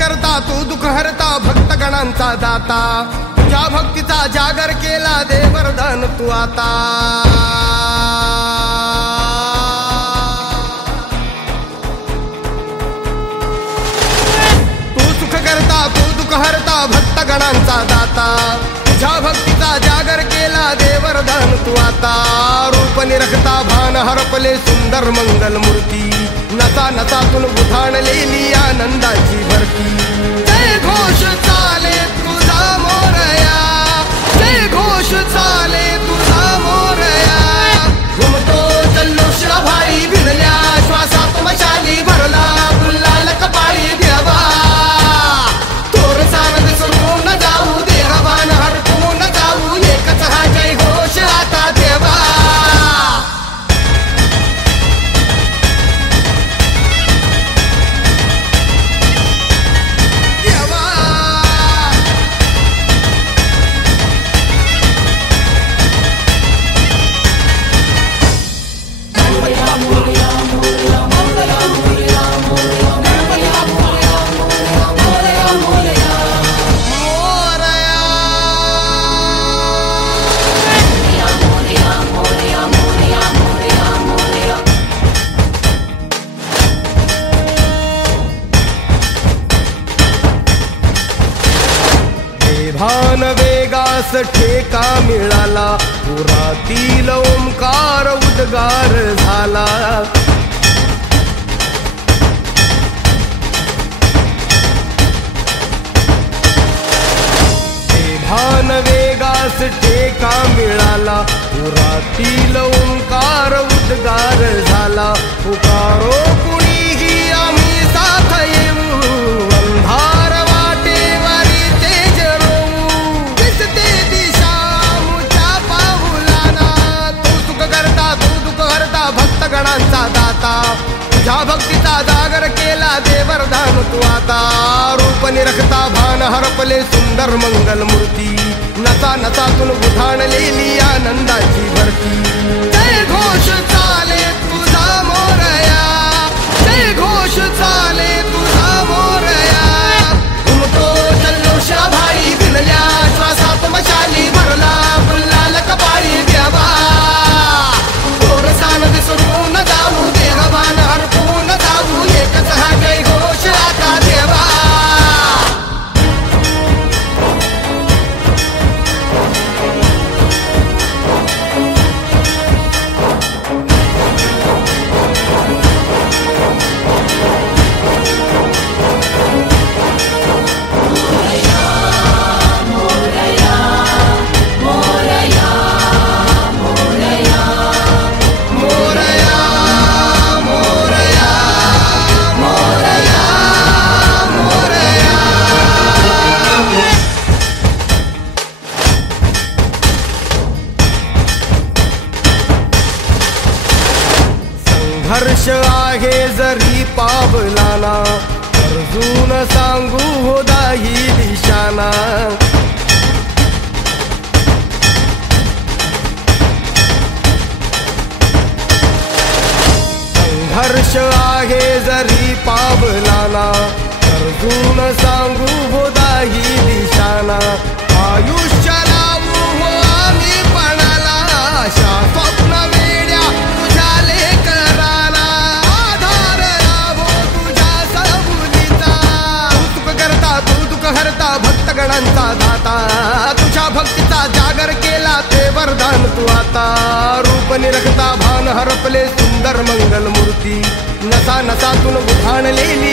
करता तू दुःख हरता भक्तगणांचा दाता तुझ्या भक्तीचा जागर केला दे वरदान तू आता तू सुख करता तू दुःख हरता भक्तगणांचा दाता तुझ्या भक्तीचा जागर केला दे वरदान तू आता रूप निरखता भान हरपले सुंदर मंगल मूर्ती नसा नसातून उधाणलेली आनंदाची भरती जय घोष चाले तुझा मोरया जय घोष चाले तुझा मोरया घुमतो जल्लोष भाई भिडल्या श्वासात मशाली भरला गुल्लाल कपाळी देवा तोर सारद सरून जाऊ देहवान हरपून जाऊ एकच हा जय घोष आता देवा भान वेगास ठेका मिळाला पुरातील ओंकार उद्गार झाला भान वेगास ठेका मिळाला पुरातील ओंकार उद्गार झाला पुकारो कुणीही आम्ही साथ येऊ अंधार वाटेवारी तेज रोवू दिसते दिशा मुच्या पाऊलाना तू सुख करता तू दुःख हरता भक्तगणांचा दाता तुझ्या भक्तीचा जागर केला दे वरदान तू आता रूप निरखता भान हरपले सुंदर मंगल मूर्ती नसा नसातून उधाणलेली आनंदाची भरती जय घोष चाले तुझा मोरया जय घोष चाले तुझा मोरया घुमतो जल्लोष भाई भिडल्या श्वासात मशाली भरला गुल्लाल कपाळी देवा तोर सानद सरून जाऊ देहवान हरपून जाऊ एकच हा जय घोष आता देवा हर्ष आहे जरी पावलाना अर्जुन सांगू हो दाही दिशाना संघर्ष आहे जरी पावलाना अर्जुन सांगू हो दाही दिशाना आयुष्य लावू हो आम्ही पणाला आशा स्वप्न वेड्या तुझ्या लेकराला आधार लाभो तुझ्या सबुलीचा तू सुख करता तू दुःख हरता भक्तगणांचा दाता तुझ्या भक्तीचा जागर केला ते वरदान तू आता रूप निरखता भान हरपले सुंदर मंगल मूर्ती नसा नसातून उधाणलेली